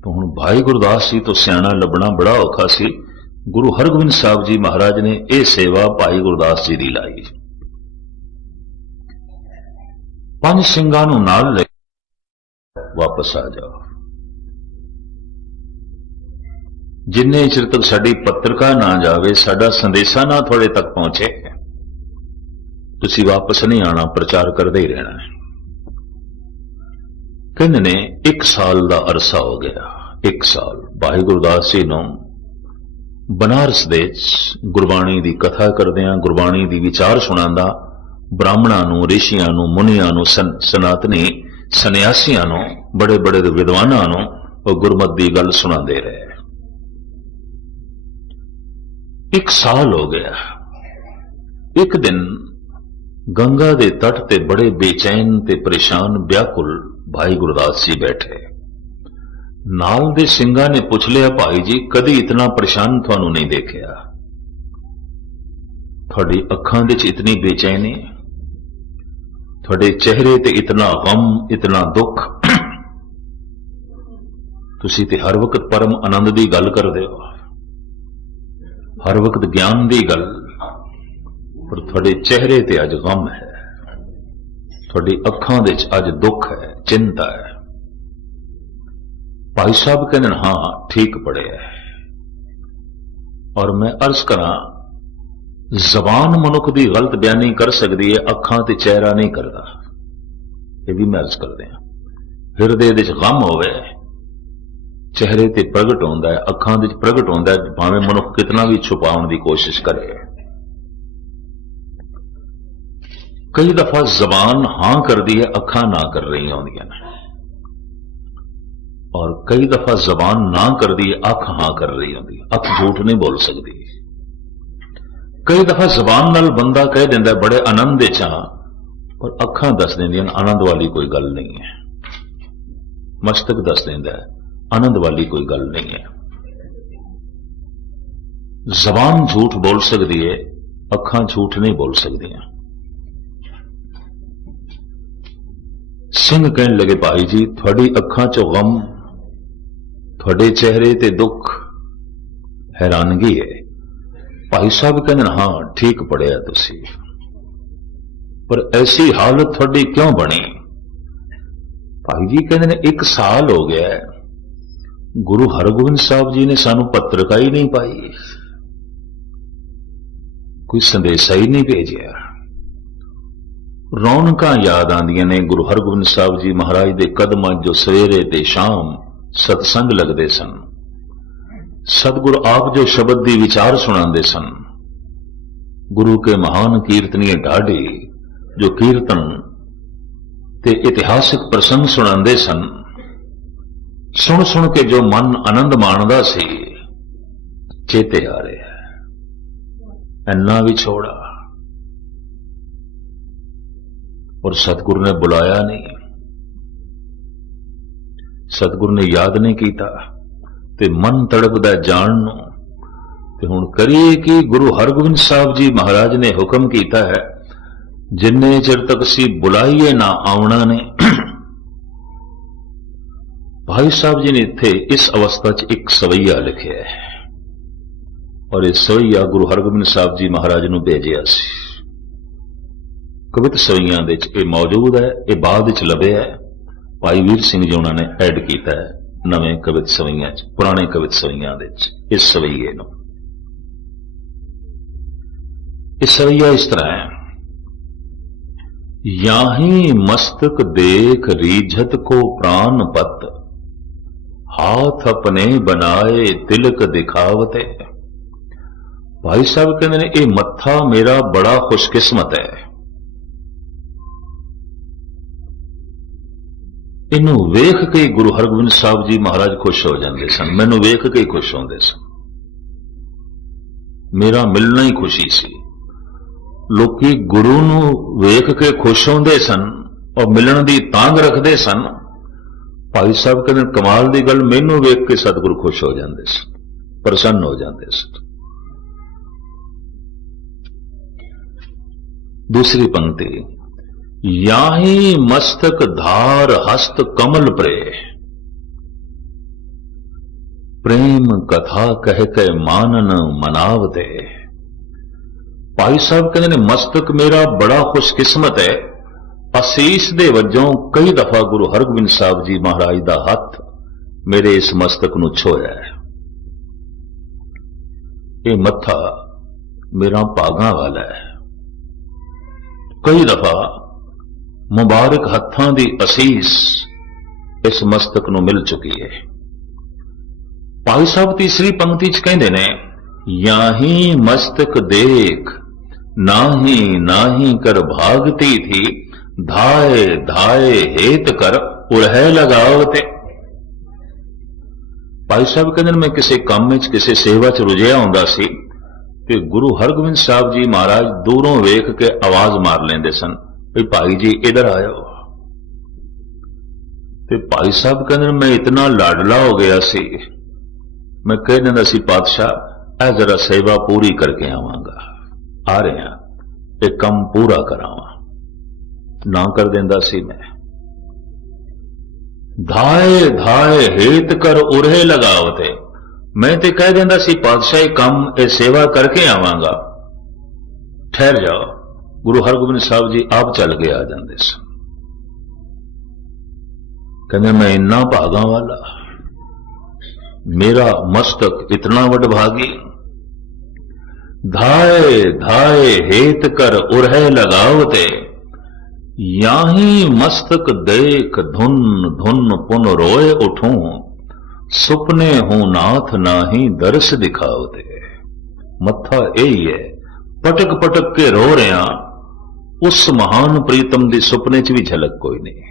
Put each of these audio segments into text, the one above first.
तो हुण भाई गुरदास जी तो सियाणा लभना बड़ा औखा सी। गुरु हरगोबिंद साहब जी महाराज ने यह सेवा भाई गुरदास जी की लाई। 5 ਸਿੰਘਾਂ ਨੂੰ नाल ले वापस आ जाओ। जिन्ने चिर तक साडी पत्रिका ना जावे, साडा संदेशा ना थोड़े तक पहुंचे, तुसी वापस नहीं आना, प्रचार करते ही रहना है। कहने ने 1 साल का अरसा हो गया। 1 साल भाई गुरदास जी नूं बनारस दे गुरबाणी की कथा करदियां, गुरबाणी की विचार सुणांदा ब्राह्मणां नूं, ऋषियां नूं, मुनियां नूं, सनातनी सन्यासियां नूं, बड़े बड़े विद्वानां नूं वो गुरमत की गल सुणांदे रहे। 1 साल हो गया। एक दिन गंगा के तट ते बड़े बेचैन ते परेशान व्याकुल भाई गुरदास जी बैठे। नाल दे ਸਿੰਘਾਂ ने पूछ लिया, भाई जी कदी इतना परेशान थानू नहीं देखा, थोड़ी अखां दे इतनी बेचैनी, थोड़े चेहरे ते इतना गम, इतना दुख, तुसी ते हर वक्त परम आनंद की गल करदे हो, हर वक्त ज्ञान की गल, पर थोड़े चेहरे ते अज गम है, थोड़ी अखां दे अज दुख है, चिंता है। भाई साहब कहने हाँ ठीक पड़े है। और मैं अर्ज करा, जबान मनुख की गलत बयानी कर सकती है, अखां ते चेहरा नहीं करता। ये भी मैं अर्ज करते हैं। हिरदे दे गम होवे, चेहरे ते प्रगट होंदा है, अखां दे प्रगट होंदा है, भावें मनुख कितना भी छुपाउण की कोशिश करे। कई दफा जबान हां करती है, अखां ना कर रही होंदियां ने, और कई दफा जबान ना करती है, अख हां कर रही होंदी। अख झूठ नहीं बोल सकती। कई दफा जबान नाल बंदा कह दिंदा बड़े आनंद च हां, पर अखां दस दिंदियां आनंद वाली कोई गल नहीं है। मस्तक दस दिंदा आनंद वाली कोई गल नहीं है। जबान झूठ बोल सकती है, अखां झूठ नहीं बोल सकदियां। सिंह कहने लगे, भाई जी थोड़ी अखां चो गम, थोड़े चेहरे ते दुख, हैरानगी है। भाई साहब कहने हाँ ठीक पढ़िया तुसी, पर ऐसी हालत थोड़ी क्यों बनी? भाई जी कहने ने 1 साल हो गया है, गुरु हरगोबिंद साहब जी ने सानू पत्रिका ही नहीं पाई, कोई संदेशा ही नहीं भेजिया। रौनकां याद आंदियां ने गुरु हरगोबिंद साहब जी महाराज दे कदमां जो सवेरे ते शाम सत्संग लगदे सन, सतगुरु आप जो शब्द दी विचार सुनांदे सन, गुरु के महान कीर्तनीय ढाडी जो कीर्तन ते इतिहासिक प्रसंग सुनांदे सन, सुन सुन के जो मन आनंद माणदा सी, चेते आ रहे हैं इन्ना भी छोड़ा। और सतगुरु ने बुलाया नहीं, सतगुरु ने याद नहीं किया, ते मन तड़पदा जान नूं। ते हुण करिए कि गुरु हरगोबिंद साहब जी महाराज ने हुक्म किया है, जिन्ने चिर तक सी बुलाइए ना आउणा ने। भाई साहब जी ने इत्थे इस अवस्था च एक सवैया लिखिया है, और इस सवैया गुरु हरगोबिंद साहब जी महाराज नूं भेजिया सी। कवित सवैयां दे च मौजूद है, ये बाद च लभे है। भाई वीर सिंह जी उन्होंने ऐड किया है नवें कवित सवैयां च, पुराने कवित सवैयां दे च इस सवैये नूं। इस सवैया इस तरह है, याही मस्तक देख रीझत को प्राण पत, हाथ अपने बनाए तिलक दिखावते। भाई साहब कहते हैं ये मत्था मेरा बड़ा खुशकिस्मत है, इनू वेख के गुरु हरगोबिंद साहब जी महाराज खुश हो जाते सन, मैनू वेख के खुश होंदे सन, मेरा मिलना ही खुशी सी। लोकी गुरु नू वेख के खुश होंदे सन और मिलण दी तांग रखते सन। भाई साहब कहते कमाल दी गल, मैनू वेख के सतगुरु खुश हो जाते सन, प्रसन्न हो जाते सन। दूसरी पंक्ति, याही मस्तक धार हस्त कमल प्रे, प्रेम कथा कह के मानन मनावते। भाई साहब कहते ने मस्तक मेरा बड़ा खुशकिस्मत है, असीस दे वजों कई दफा गुरु हरगोबिंद साहब जी महाराज का हथ मेरे इस मस्तक नूं छोया है। ये मत्था मेरा भागां वाला है। कई दफा मुबारक हत्थां दी असीस इस मस्तक नूं मिल चुकी है। भाई साहब तीसरी पंक्ति च कहंदे ने, याही मस्तक देख नाही कर भागती थी, धाए धाए हेत कर उड़ह लगावते। भाई साहब कहंदे मैं किसी काम में किसी सेवा च रुझिया हुंदा सी ते गुरु हरगोबिंद साहब जी महाराज दूरों वेख के आवाज मार लेंदे सन, भाई भाई जी इधर आयो। ते भाई साहब कहंदे मैं इतना लाडला हो गया सी, मैं कह दिंदा सी पातशाह ऐ जरा सेवा पूरी करके आवांगा, आ रहे हैं ये कम पूरा करावा। ना कर देंदा सी मैं। धाए धाए हेत कर उरे लगावते, मैं ते कह देंदा सी पातशाही काम ए सेवा करके आवांगा, ठहर जाओ। गुरु हरगोबिंद साहब जी आप चल के आ जाते सन। कहते मैं इन्ना भागा वाला, मेरा मस्तक इतना वडभागी। धाए धाए हेत कर उरे लगावते, याही मस्तक देख धुन धुन पुन रोए उठूं, सुपने हूं नाथ नाही दर्श दिखावते। मत्था यही है, पटक पटक के रो रहा, उस महान प्रीतम दी सुपने च भी झलक कोई नहीं,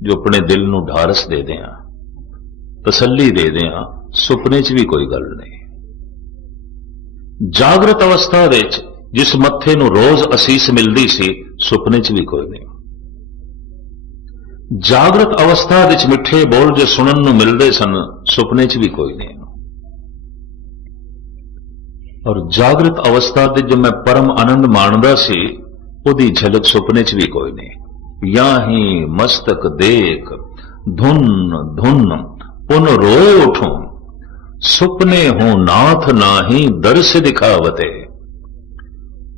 जो अपने दिल नूं ढारस दे दिया, तसल्ली दे दिया, सुपने च भी कोई गल नहीं। जागृत अवस्था दे जिस मत्थे नूं रोज असीस मिलती सी, सुपने च भी कोई नहीं। जागृत अवस्था विच मिठे बोल जो सुनन नूं मिलदे सन, सुपने च भी कोई नहीं। और जागृत अवस्था दे जो मैं परम आनंद माणदा सी, उहदी झलक सुपने च भी कोई नहीं। याही मस्तक देख धुन धुन पुन रोए उठूं, सुपने हूं नाथ नाही दर्श दिखावते।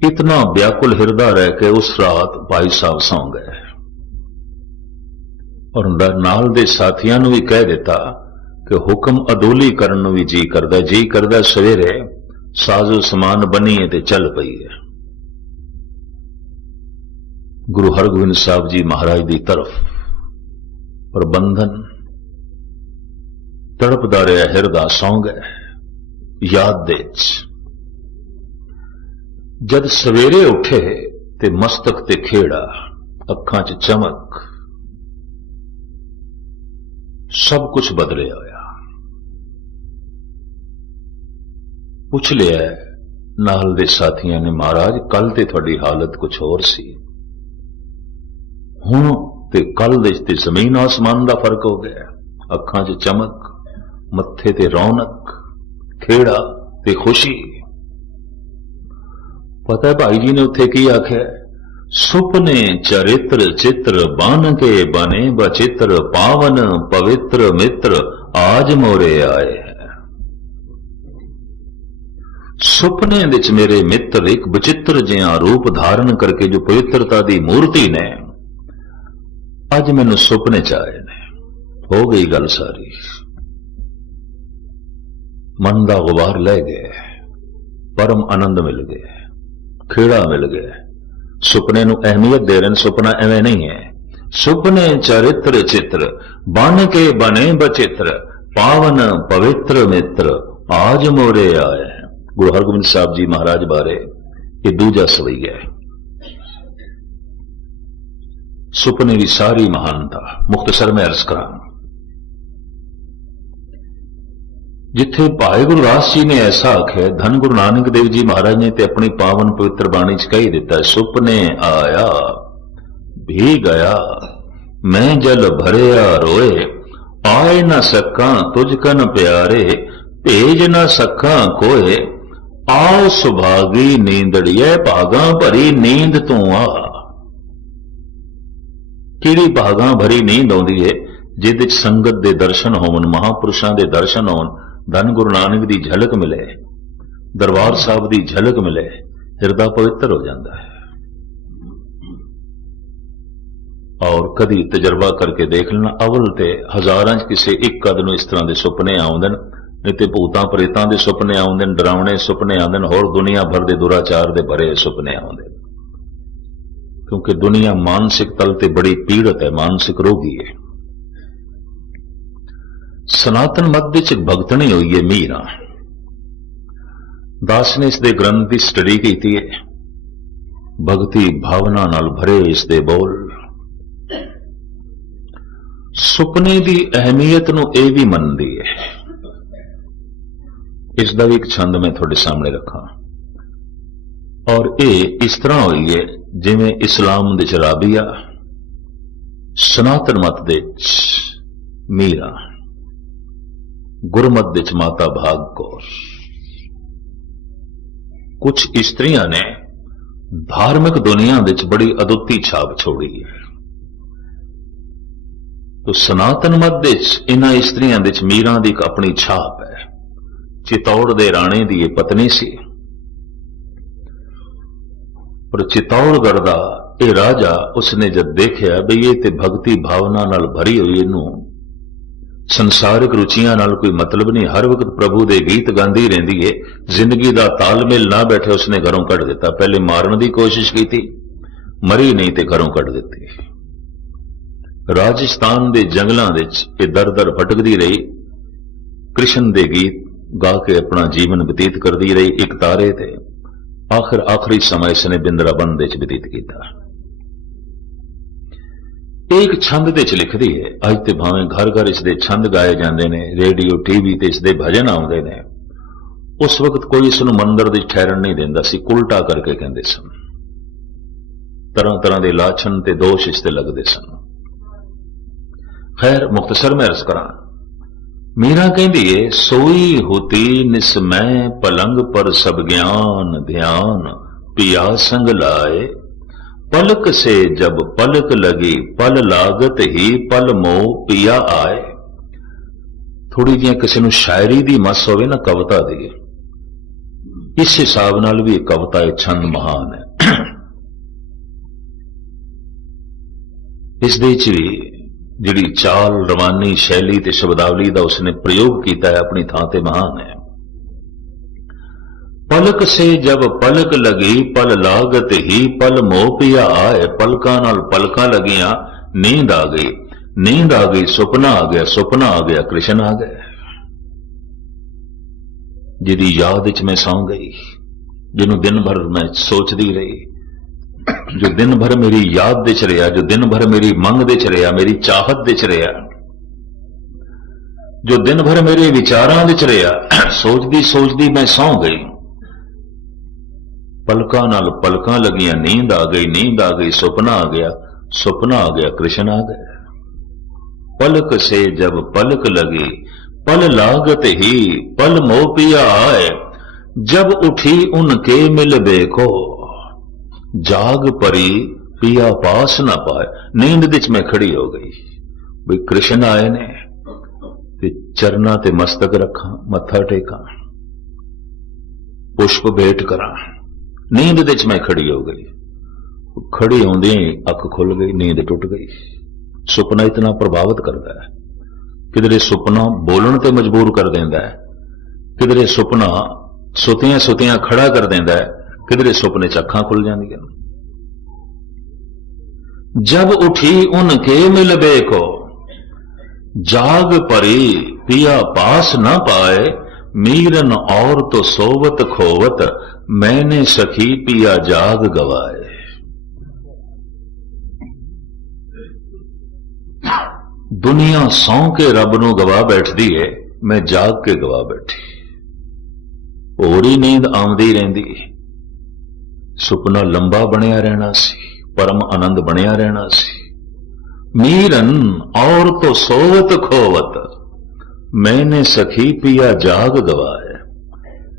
इतना व्याकुल हृदय रह के उस रात भाई साहब सौ गए और नाल दे साथियों ने भी कह दिता कि हुक्म अदोली करन भी जी करदा सवेरे साजो समान बनी है ते चल पई है। गुरु हरगोबिंद साहब जी महाराज की तरफ प्रबंधन तड़पदा रहा हिरदा सौ गए। याद दे जद सवेरे उठे ते मस्तक ते खेड़ा, अखां च चमक, सब कुछ बदले होया। पुछ लिया नाल दे साथियों ने, महाराज कल ते थोड़ी हालत कुछ होर सी, हुण ते कल दे ते जमीन आसमान दा फर्क हो गया। अखां च चमक, मत्थे ते रौनक, खेड़ा ते खुशी। पता है भाई जी ने उत्थे की आख्या, सुपने चरित्र चित्र बन के बने बचित्र, पावन पवित्र मित्र आज मोरे आए हैं। सुपने विच मेरे मित्र एक बचित्र जिहा रूप धारण करके जो पवित्रता दी मूर्ति ने अज मैनू सुपने च आए ने। हो गई गल सारी, मन का गुबार लै गए, परम आनंद मिल गए, खेड़ा मिल गया। सुपने नूं अहमियत दे रहे, सुपना एवं नहीं है। सुपने चरित्र चित्र बन के बने बचित्र, पावन पवित्र मित्र आज मोरे आए हैं। गुरु हरगोबिंद साहब जी महाराज बारे ये दूजा सवैया है। सुपने की सारी महानता मुख्तसर में अर्ज करा। जिथे भाई गुरदास जी ने ऐसा आख्या, धन गुरु नानक देव जी महाराज ने ते अपनी पावन पवित्र बाणी च कही दिता, सुपने आया भी गया मैं जल भरिया रोए, आए न सका तुझकन प्यारे, भेज न सका कोए, आओ सुभागी नींदड़िए, भागा भरी नींद तू आ। किहड़ी भागा भरी नींद आउंदी है ਜਿਹਦੇ 'ਚ ਸੰਗਤ ਦੇ ਦਰਸ਼ਨ ਹੋਵਣ, ਮਹਾਂਪੁਰਸ਼ਾਂ ਦੇ ਦਰਸ਼ਨ ਹੋਣ, ਧੰਨ ਗੁਰੂ ਨਾਨਕ ਦੀ ਝਲਕ ਮਿਲੇ, ਦਰਬਾਰ ਸਾਹਿਬ ਦੀ ਝਲਕ ਮਿਲੇ, ਹਿਰਦਾ ਪਵਿੱਤਰ ਹੋ ਜਾਂਦਾ ਹੈ। ਔਰ ਕਦੀ ਤਜਰਬਾ ਕਰਕੇ ਦੇਖ ਲੈਣਾ, ਅਵਲ ਤੇ ਹਜ਼ਾਰਾਂ 'ਚ ਕਿਸੇ ਇੱਕ ਅੱਧ ਨੂੰ ਇਸ ਤਰ੍ਹਾਂ ਦੇ ਸੁਪਨੇ ਆਉਂਦੇ ਨੇ, ਨਹੀਂ ਤੇ ਭੂਤਾਂ ਪ੍ਰੇਤਾਂ ਦੇ ਸੁਪਨੇ ਆਉਂਦੇ ਨੇ, ਡਰਾਵਣੇ ਸੁਪਨੇ ਆਉਂਦੇ ਨੇ, ਹੋਰ ਦੁਨੀਆ ਭਰ ਦੇ ਦੁਰਾਚਾਰ ਦੇ ਭਰੇ ਸੁਪਨੇ ਆਉਂਦੇ ਨੇ। ਕਿਉਂਕਿ ਦੁਨੀਆ ਮਾਨਸਿਕ ਤਲ ਤੇ ਬੜੀ ਪੀੜਤ ਹੈ, ਮਾਨਸਿਕ ਰੋਗੀ ਹੈ। ਸਨਾਤਨ ਮਤ ਵਿੱਚ ਇੱਕ ਭਗਤਣੀ ਹੋਈ ਹੈ ਮੀਰਾ ਦਾਸ ਨੇ ਇਸ ਦੇ ਗ੍ਰੰਥ ਦੀ ਸਟੱਡੀ ਕੀਤੀ ਹੈ। ਭਗਤੀ ਭਾਵਨਾ ਨਾਲ ਭਰੇ ਇਸ ਦੇ ਬੋਲ। ਸੁਪਨੇ ਦੀ ਅਹਿਮੀਅਤ ਨੂੰ ਇਹ ਵੀ ਮੰਨਦੀ ਹੈ। ਇਸ ਦਾ ਵੀ ਇੱਕ ਛੰਦ ਮੈਂ ਤੁਹਾਡੇ ਸਾਹਮਣੇ ਰੱਖਾਂ, ਔਰ ਇਹ ਇਸ ਤਰ੍ਹਾਂ ਹੋਈ ਹੈ ਜਿਵੇਂ ਇਸਲਾਮ ਦੇ 'ਚ ਰਾਬੀਆ, ਸਨਾਤਨ ਮਤ ਦੇ 'ਚ ਮੀਰਾ, ਗੁਰਮਤ ਦੇ 'ਚ ਮਾਤਾ ਭਾਗ ਕੌਰ। ਕੁਝ ਇਸਤਰੀਆਂ ਨੇ ਧਾਰਮਿਕ ਦੁਨੀਆ ਵਿੱਚ ਬੜੀ ਅਦੁੱਤੀ ਛਾਪ ਛੋੜੀ ਹੈ। ਤੋ ਸਨਾਤਨ ਮਤ ਦੇ 'ਚ ਇਹਨਾਂ ਇਸਤਰੀਆਂ ਦੇ 'ਚ ਮੀਰਾਂ ਦੀ ਇੱਕ ਆਪਣੀ ਛਾਪ ਹੈ। ਚਿਤੌੜ ਦੇ ਰਾਣੇ ਦੀ ਇਹ ਪਤਨੀ ਸੀ, ਪਰ ਚਿਤੌੜਗੜ ਦਾ ਇਹ ਰਾਜਾ, ਉਸਨੇ ਜਦ ਦੇਖਿਆ ਬਈ ਇਹ ਤੇ ਭਗਤੀ ਭਾਵਨਾ ਨਾਲ ਭਰੀ ਹੋਈ, ਇਹਨੂੰ ਸੰਸਾਰਿਕ ਰੁਚੀਆਂ ਨਾਲ ਕੋਈ ਮਤਲਬ ਨਹੀਂ, ਹਰ ਵਕਤ ਪ੍ਰਭੂ ਦੇ ਗੀਤ ਗਾਉਂਦੀ ਰਹਿੰਦੀ ਏ, ਜ਼ਿੰਦਗੀ ਦਾ ਤਾਲਮੇਲ ਨਾ ਬੈਠੇ, ਉਸਨੇ ਘਰੋਂ ਕੱਢ ਦਿੱਤਾ। ਪਹਿਲੇ ਮਾਰਨ ਦੀ ਕੋਸ਼ਿਸ਼ ਕੀਤੀ, ਮਰੀ ਨਹੀਂ ਤੇ ਘਰੋਂ ਕੱਢ ਦਿੱਤੀ। ਰਾਜਸਥਾਨ ਦੇ ਜੰਗਲਾਂ ਵਿੱਚ ਇਹ ਦਰ-ਦਰ ਭਟਕਦੀ ਰਹੀ, ਕ੍ਰਿਸ਼ਨ ਦੇ ਗੀਤ ਗਾ ਕੇ ਆਪਣਾ ਜੀਵਨ ਬਤੀਤ ਕਰਦੀ ਰਹੀ ਇੱਕ ਤਾਰੇ ਤੇ। ਆਖਰੀ ਸਮਾਂ ਇਸਨੇ ਬਿੰਦਰਾਬਨ ਦੇ 'ਚ ਬਤੀਤ ਕੀਤਾ। ਇੱਕ ਛੰਦ ਦੇ 'ਚ ਲਿਖਦੀ ਹੈ, ਅੱਜ ਤੇ ਭਾਵੇਂ ਘਰ ਘਰ ਇਸ ਦੇ ਛੰਦ ਗਾਏ ਜਾਂਦੇ ਨੇ, ਰੇਡੀਓ ਟੀਵੀ ਤੇ ਇਸ ਦੇ ਭਜਨ ਆਉਂਦੇ ਨੇ। ਉਸ ਵਕਤ ਕੋਈ ਇਸ ਨੂੰ ਮੰਦਰ ਦੇ ਠਹਿਰਨ ਨਹੀਂ ਦਿੰਦਾ ਸੀ, ਉਲਟਾ ਕਰਕੇ ਕਹਿੰਦੇ ਸਨ। ਤਰ੍ਹਾਂ ਤਰ੍ਹਾਂ ਦੇ ਲਾਛਨ ਤੇ ਦੋਸ਼ ਇਸ ਤੇ ਲੱਗਦੇ ਸਨ। ਖੈਰ ਮੁਖਤਸਰ ਮੈਂ ਅਰਜ਼ ਕਰਾਂ, ਮੀਰਾ ਕਹਿੰਦੀ ਏ, ਸੋਈ ਹੋਤੀ ਨਿਸਮੈ ਪਲੰਗ ਪਰ ਸਭ ਗਿਆਨ ध्यान पिया संग लाए, पलक से जब पलक लगी पल लागत ही पल मोह पिया आए। थोड़ी जी किसी ਨੂੰ शायरी ਦੀ ਮਸ ਹੋਵੇ ਨਾ, ਕਵਿਤਾ ਦੀ, ਇਸ ਹਿਸਾਬ ਨਾਲ ਵੀ ਕਵਿਤਾ ਇਹ ਛੰਦ ਮਹਾਨ ਹੈ। ਇਸ ਦੇ ਚ ਵੀ ਜਿਹੜੀ ਚਾਲ, ਰਵਾਨੀ, ਸ਼ੈਲੀ ਤੇ ਸ਼ਬਦਾਵਲੀ ਦਾ ਉਸਨੇ ਪ੍ਰਯੋਗ ਕੀਤਾ ਹੈ, ਆਪਣੀ ਥਾਂ ਤੇ ਮਹਾਨ ਹੈ। ਪਲਕ ਸੇ ਜਬ ਪਲਕ ਲਗੀ ਪਲ ਲਾਗਤ ਹੀ ਪਲ ਮੋਹ ਪਿਆ ਆਏ। ਪਲਕਾਂ ਨਾਲ ਪਲਕਾਂ ਲੱਗੀਆਂ, ਨੀਂਦ ਆ ਗਈ, ਨੀਂਦ ਆ ਗਈ, ਸੁਪਨਾ ਆ ਗਿਆ, ਸੁਪਨਾ ਆ ਗਿਆ, ਕ੍ਰਿਸ਼ਨ ਆ ਗਏ। ਜਿਹਦੀ ਯਾਦ ਵਿੱਚ ਮੈਂ ਸੌਂ ਗਈ, ਜਿਹਨੂੰ ਦਿਨ ਭਰ ਮੈਂ ਸੋਚਦੀ ਰਹੀ, जो दिन भर मेरी याद दे च रहा, जो दिन भर मेरी मंग दे च रहा, मेरी चाहत दे च रहा, जो दिन भर मेरे विचारां दे च रहा, सोचदी सोचदी मैं सौ गई। पलकां नाल पलकां लगियां, नींद आ गई, नींद आ गई, सुपना आ गया, सुपना आ गया, कृष्ण आ गया। पलक से जब पलक लगी पल लागत ही पल मोह पिया आए। जब उठी उनके मिल देखो जाग परी पिया पास ना पाए। नींद विच मैं खड़ी हो गई, भी कृष्ण आए ने ते चरना ते मस्तक रखा, मत्था टेका, पुष्प भेंट करा। नींद विच मैं खड़ी हो गई, खड़ी होंदे अख खुल गई, नींद टुट गई। सुपना इतना प्रभावित करता है, किधरे सुपना बोलण ते मजबूर कर देंदा है, किधरे सुपना सुतियां सुतियां खड़ा कर देंदा है, किधरे सुपने च अखां खुल जांदियां। जब उठी उनके मिल देखो जाग परी पिया पास न पाए। मीरन और तो सोवत खोवत मैंने सखी पिया जाग गवाए। दुनिया सौ के रब नूं गवा बैठदी है, मैं जाग के गवा बैठी। होरी नींद आउंदी रहिंदी, सुपना लंबा बनिया रहना सी, परम आनंद बनिया रहना सी। मीरन और तो सोवत खोवत मैंने सखी पिया जाग गवाए।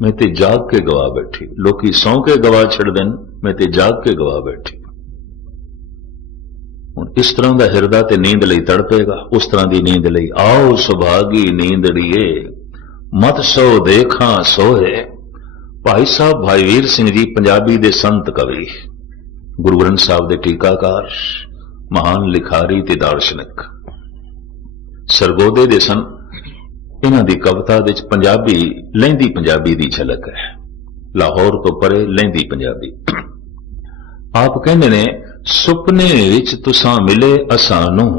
मैं ते जाग के गवा बैठी। लोकी सौ के गवा छड़ देन, मैं ते जाग के गवा बैठी। ਹੁਣ ਇਸ ਤਰ੍ਹਾਂ ਦਾ ਹਿਰਦਾ ਤੇ ਨੀਂਦ ਲਈ ਤੜਪੇਗਾ, ਉਸ ਤਰ੍ਹਾਂ ਦੀ ਨੀਂਦ ਲਈ ਆਓ ਸੁਭਾਗੀ ਨੀਂਦੜੀਏ ਮਤ ਸੋ ਦੇਖਾਂ ਸੋਏ। ਭਾਈ ਸਾਹਿਬ ਭਾਈ ਵੀਰ ਸਿੰਘ ਜੀ ਪੰਜਾਬੀ ਦੇ ਸੰਤ ਕਵੀ, ਗੁਰੂ ਗ੍ਰੰਥ ਸਾਹਿਬ ਦੇ ਟੀਕਾਕਾਰ, ਮਹਾਨ ਲਿਖਾਰੀ ਤੇ ਦਾਰਸ਼ਨਿਕ, ਸਰਗੋਦੇ ਦੇ ਸਨ। ਇਹਨਾਂ ਦੀ ਕਵਿਤਾ ਵਿੱਚ ਪੰਜਾਬੀ, ਲਹਿੰਦੀ ਪੰਜਾਬੀ ਦੀ ਝਲਕ ਹੈ, ਲਾਹੌਰ ਤੋਂ ਪਰੇ ਲਹਿੰਦੀ ਪੰਜਾਬੀ। ਆਪ ਕਹਿੰਦੇ ਨੇ, ਸੁਪਨੇ ਵਿੱਚ ਤੁਸਾਂ ਮਿਲੇ ਅਸਾਂ ਨੂੰ,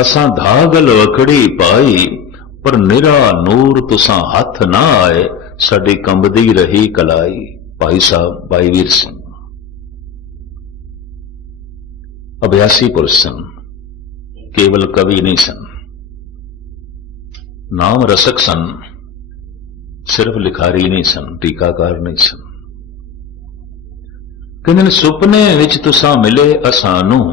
ਅਸਾਂ ਧਾਗਲ ਵਕੜੀ ਪਾਈ, ਪਰ ਨਿਰਾ ਨੂਰ ਤੁਸਾਂ ਹੱਥ ਨਾ ਆਏ, ਸਾਡੀ ਕੰਬਦੀ ਰਹੀ ਕਲਾਈ। ਭਾਈ ਸਾਹਿਬ ਭਾਈ ਵੀਰ ਸਿੰਘ ਅਭਿਆਸੀ ਪੁਰਸ਼ ਸਨ, ਕੇਵਲ ਕਵੀ ਨਹੀਂ ਸਨ, ਨਾਮ ਰਸਕ ਸਨ, ਸਿਰਫ ਲਿਖਾਰੀ ਨਹੀਂ ਸਨ, ਟੀਕਾਕਾਰ ਨਹੀਂ ਸਨ। ਕਹਿੰਦੇ ਨੇ, ਸੁਪਨੇ ਵਿੱਚ ਤੁਸਾਂ ਮਿਲੇ ਅਸਾਂ ਨੂੰ,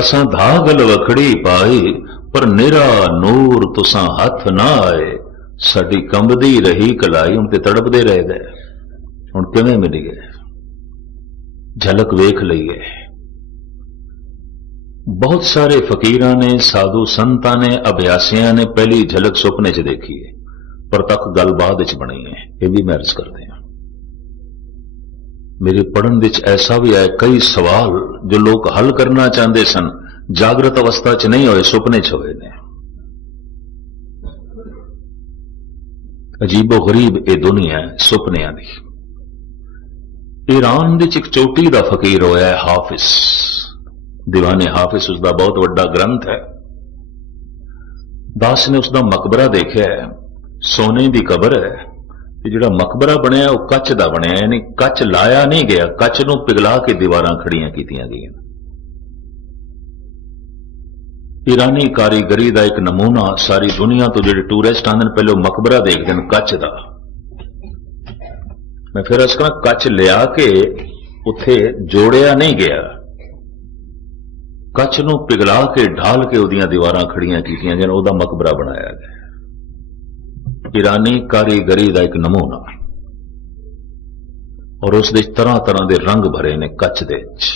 ਅਸਾਂ ਧਾਗਲ ਵਖੜੀ ਪਾਈ, ਪਰ ਨਿਰਾ ਨੂਰ ਤੁਸਾਂ ਹੱਥ ਨਾ ਆਏ, ਸਾਡੀ ਕੰਬਦੀ ਰਹੀ ਕਲਾਈ। ਹੁਣ ਤੇ ਤੜਪਦੇ ਰਹਿ ਗਏ, ਹੁਣ ਕਿਵੇਂ ਮਿਲੀਏ, ਝਲਕ ਵੇਖ ਲਈਏ। ਬਹੁਤ ਸਾਰੇ ਫਕੀਰਾਂ ਨੇ, ਸਾਧੂ ਸੰਤਾਂ ਨੇ, ਅਭਿਆਸੀਆਂ ਨੇ ਪਹਿਲੀ ਝਲਕ ਸੁਪਨੇ 'ਚ ਦੇਖੀ ਹੈ, ਪਰ ਤੱਕ ਗੱਲ ਬਾਅਦ ਵਿੱਚ ਬਣੀ ਹੈ। ਇਹ ਵੀ ਮੈਂ ਅਰਜ਼ ਕਰਦੇ ਹਾਂ। ਮੇਰੇ ਪੜ੍ਹਨ ਵਿੱਚ ਐਸਾ ਵੀ ਹੈ, ਕਈ ਸਵਾਲ ਜੋ ਲੋਕ ਹੱਲ ਕਰਨਾ ਚਾਹੁੰਦੇ ਸਨ, ਜਾਗਰਤ ਅਵਸਥਾ 'ਚ ਨਹੀਂ ਹੋਏ, ਸੁਪਨੇ 'ਚ ਹੋਏ ਨੇ। ਅਜੀਬੋ ਗਰੀਬ ਇਹ ਦੁਨੀਆ ਹੈ ਸੁਪਨਿਆਂ ਦੀ। ਈਰਾਨ ਵਿੱਚ ਇੱਕ ਚੋਟੀ ਦਾ ਫਕੀਰ ਹੋਇਆ ਹੈ, ਹਾਫਿਜ਼, ਦੀਵਾਨੇ ਹਾਫਿਜ਼, ਉਸਦਾ ਬਹੁਤ ਵੱਡਾ ਗ੍ਰੰਥ ਹੈ। ਦਾਸ ਨੇ ਉਸਦਾ ਮਕਬਰਾ ਦੇਖਿਆ ਹੈ, ਸੋਨੇ ਦੀ ਕਬਰ ਹੈ, ਤੇ ਜਿਹੜਾ ਮਕਬਰਾ ਬਣਿਆ ਉਹ ਕੱਚ ਦਾ ਬਣਿਆ, ਯਾਨੀ ਕੱਚ ਲਾਇਆ ਨਹੀਂ ਗਿਆ, ਕੱਚ ਨੂੰ ਪਿਘਲਾ ਕੇ ਦੀਵਾਰਾਂ ਖੜੀਆਂ ਕੀਤੀਆਂ ਗਈਆਂ। ਈਰਾਨੀ ਕਾਰੀਗਰੀ ਦਾ ਇੱਕ ਨਮੂਨਾ। ਸਾਰੀ ਦੁਨੀਆ ਤੋਂ ਜਿਹੜੇ ਟੂਰਿਸਟ ਆਉਂਦੇ ਨੇ, ਪਹਿਲਾਂ ਮਕਬਰਾ ਦੇਖਦੇ ਨੇ ਕੱਚ ਦਾ। ਮੈਂ ਫਿਰ ਇਸ ਤਰ੍ਹਾਂ ਕੱਚ ਲਿਆ ਕੇ ਉੱਥੇ ਜੋੜਿਆ ਨਹੀਂ ਗਿਆ, ਕੱਚ ਨੂੰ ਪਿਘਲਾ ਕੇ ਢਾਲ ਕੇ ਉਹਦੀਆਂ ਦੀਵਾਰਾਂ ਖੜੀਆਂ ਕੀਤੀਆਂ ਗਈਆਂ, ਉਹਦਾ ਮਕਬਰਾ ਬਣਾਇਆ ਗਿਆ। ਈਰਾਨੀ ਕਾਰੀਗਰੀ ਦਾ ਇੱਕ ਨਮੂਨਾ, ਔਰ ਉਸ ਦੇ ਤਰ੍ਹਾਂ ਤਰ੍ਹਾਂ ਦੇ ਰੰਗ ਭਰੇ ਨੇ ਕੱਚ ਦੇ ਵਿੱਚ,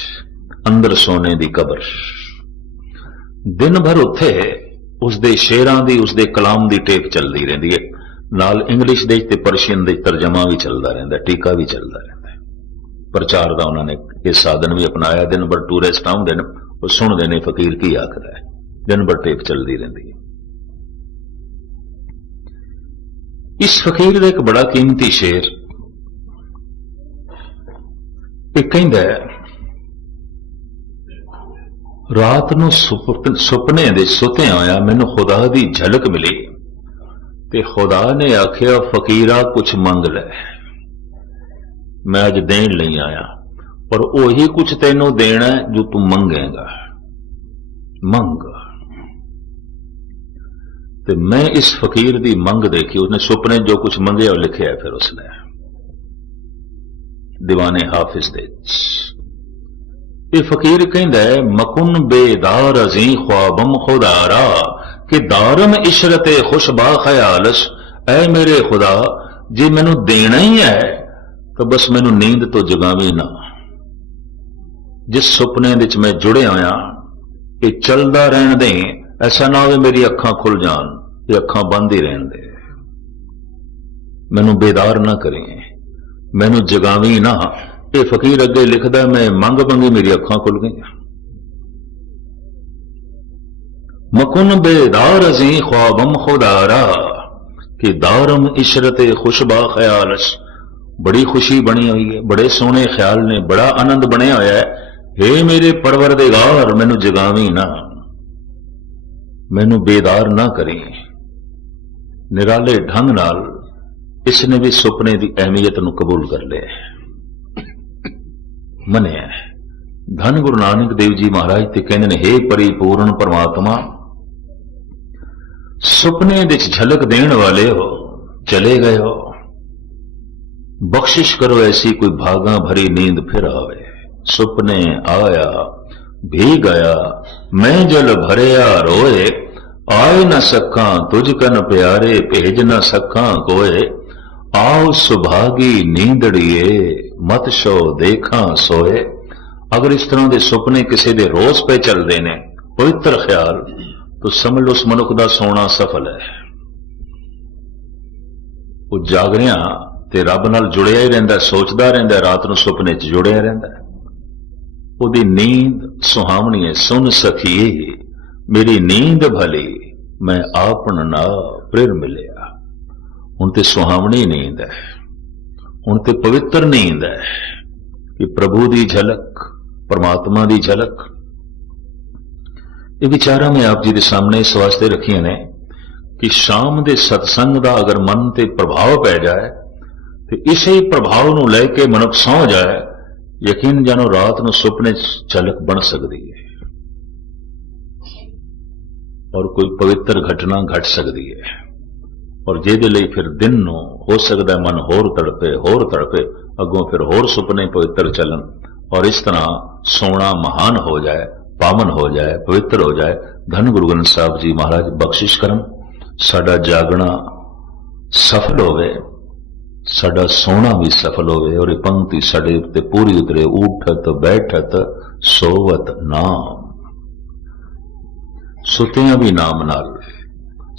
ਅੰਦਰ ਸੋਨੇ ਦੀ ਕਬਰ। ਦਿਨ ਭਰ ਉੱਥੇ ਉਸਦੇ ਸ਼ੇਰਾਂ ਦੀ, ਉਸਦੇ ਕਲਾਮ ਦੀ ਟੇਪ ਚੱਲਦੀ ਰਹਿੰਦੀ ਹੈ, ਨਾਲ ਇੰਗਲਿਸ਼ ਦੇ ਤੇ ਪਰਸ਼ੀਅਨ ਦੇ ਤਰਜਮਾ ਵੀ ਚੱਲਦਾ ਰਹਿੰਦਾ, ਟੀਕਾ ਵੀ ਚੱਲਦਾ ਰਹਿੰਦਾ। ਪ੍ਰਚਾਰ ਦਾ ਉਹਨਾਂ ਨੇ ਇਹ ਸਾਧਨ ਵੀ ਅਪਣਾਇਆ। ਦਿਨ ਭਰ ਟੂਰਿਸਟ ਆਉਂਦੇ ਨੇ, ਉਹ ਸੁਣਦੇ ਨੇ ਫਕੀਰ ਕੀ ਆਖਦਾ ਹੈ, ਦਿਨ ਭਰ ਟੇਪ ਚੱਲਦੀ ਰਹਿੰਦੀ ਹੈ। ਇਸ ਫਕੀਰ ਦਾ ਇੱਕ ਬੜਾ ਕੀਮਤੀ ਸ਼ੇਰ ਇਹ ਕਹਿੰਦਾ ਹੈ, ਰਾਤ ਨੂੰ ਸੁਪਨੇ ਦੇ ਸੁੱਤੇ ਆਇਆ, ਮੈਨੂੰ ਖੁਦਾ ਦੀ ਝਲਕ ਮਿਲੀ, ਤੇ ਖੁਦਾ ਨੇ ਆਖਿਆ, ਫਕੀਰਾ ਕੁਛ ਮੰਗ ਲੈ, ਮੈਂ ਅੱਜ ਦੇਣ ਲਈ ਆਇਆ, ਪਰ ਉਹੀ ਕੁਛ ਤੈਨੂੰ ਦੇਣਾ ਜੋ ਤੂੰ ਮੰਗੇਗਾ, ਮੰਗ। ਤੇ ਮੈਂ ਇਸ ਫਕੀਰ ਦੀ ਮੰਗ ਦੇਖੀ, ਉਹਨੇ ਸੁਪਨੇ ਜੋ ਕੁਛ ਮੰਗਿਆ ਉਹ ਲਿਖਿਆ ਫਿਰ ਉਸਨੇ ਦੀਵਾਨੇ ਹਾਫਿਜ਼ ਦੇ। ਇਹ ਫਕੀਰ ਕਹਿੰਦਾ ਹੈ, ਮकुन बेदार अज़ीं ख्वाबम खुदारा कि दारम इशरते खुशबा ख्यालश। ऐ मेरे खुदा, जे मैनू देना ही है तो बस मैनू नींद तो जगावी ना। जिस सुपने विच मैं जुड़े आया ये चलदा रहन दे, ऐसा ना हो मेरी अखां खुल जान, ये अखां बंद ही रहन दे, मैनू बेदार ना करें, मैनू जगावी ना। ये फकीर अगे लिखदा, मैं मंग मंगी मेरी अखां खुल गई। मकुन बेदार अज़ीं ख्वाबम खुदारा कि दारम इशरते खुशबा ख्यालश। बड़ी खुशी बनी हुई है, बड़े सोहने ख्याल ने, बड़ा आनंद बने होया है। हे मेरे परवरदिगार, मैनू जगावी ना, मैनू बेदार ना करी। निराले ढंग नाल इसने भी सुपने की अहमियत नूं कबूल कर लिया, मनिया। धन गुरु नानक देव जी महाराज ते कहंदे ने, हे परिपूर्ण परमात्मा, सुपने विच झलक देण वाले हो, चले गए हो, बख्शिश करो ऐसी कोई भागा भरी नींद फिर आवे। सुपने आया भी गया, मैं जल भरया रोए, आए न सका तुझ कन प्यारे, भेज न सका कोए। आओ सुभागी नींदड़िए, मत शो देखा सोए, अगर इस तरह के सुपने किसी के रोज पे चलते हैं, पवित्र ख्याल, तो समझ लो उस मनुख का सोना सफल है। वो जागरिया ते रब नाल जुड़िया ही रहिंदा, सोचदा रहिंदा, रात नूं सुपने च जुड़िया रहिंदा। उहदी नींद सुहावनी है। सुन सखिए मेरी नींद भली, मैं आपन ना प्रेर मिलिया। हुण ते सुहावनी नींद है, हुण ते पवित्र नींद है कि प्रभु की झलक, परमात्मा की झलक। ये विचारां मैं आप जी के सामने इस वास्ते रखियां ने कि शाम के सत्संग का अगर मन ते प्रभाव पै जाए तो इसे प्रभाव नूं लैके मनुख सौ जाए, यकीन जानो रात नूं सुपने झलक बन सकती है और कोई पवित्र घटना घट सकती है। और जिहदे लई फिर दिन नूं हो सकता है मन होर तड़पे, अगों फिर होर सुपने पवित्र चलन और इस तरह सोना महान हो जाए, पावन हो जाए, पवित्र हो जाए। धन गुरु ग्रंथ साहब जी महाराज बख्शिश करन, साडा जागना सफल होवे, साडा सोना भी सफल होवे और ये पंक्ति साडे उत्ते पूरी उतरे। उठत बैठत सोवत नाम, सुतियां भी नाम नाल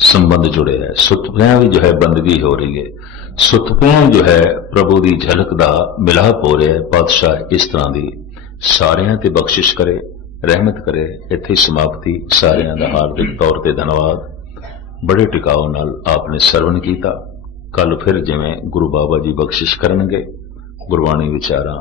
संबंध जुड़े है। सुतपियां भी जो है बंदगी हो रही है, सुतपियां जो है प्रभु की झलक का मिलाप हो रहा है। पातशाह इस तरह की सारियां ते बख्शिश करे, रहमत करे। इत्थे समाप्ति। सारियां दा हार्दिक तौर पर धन्यवाद। बड़े टिकाव नाल आपने सरवण कीता। कल फिर जिवें गुरु बाबा जी बख्शिश करनगे, गुरबाणी विचारां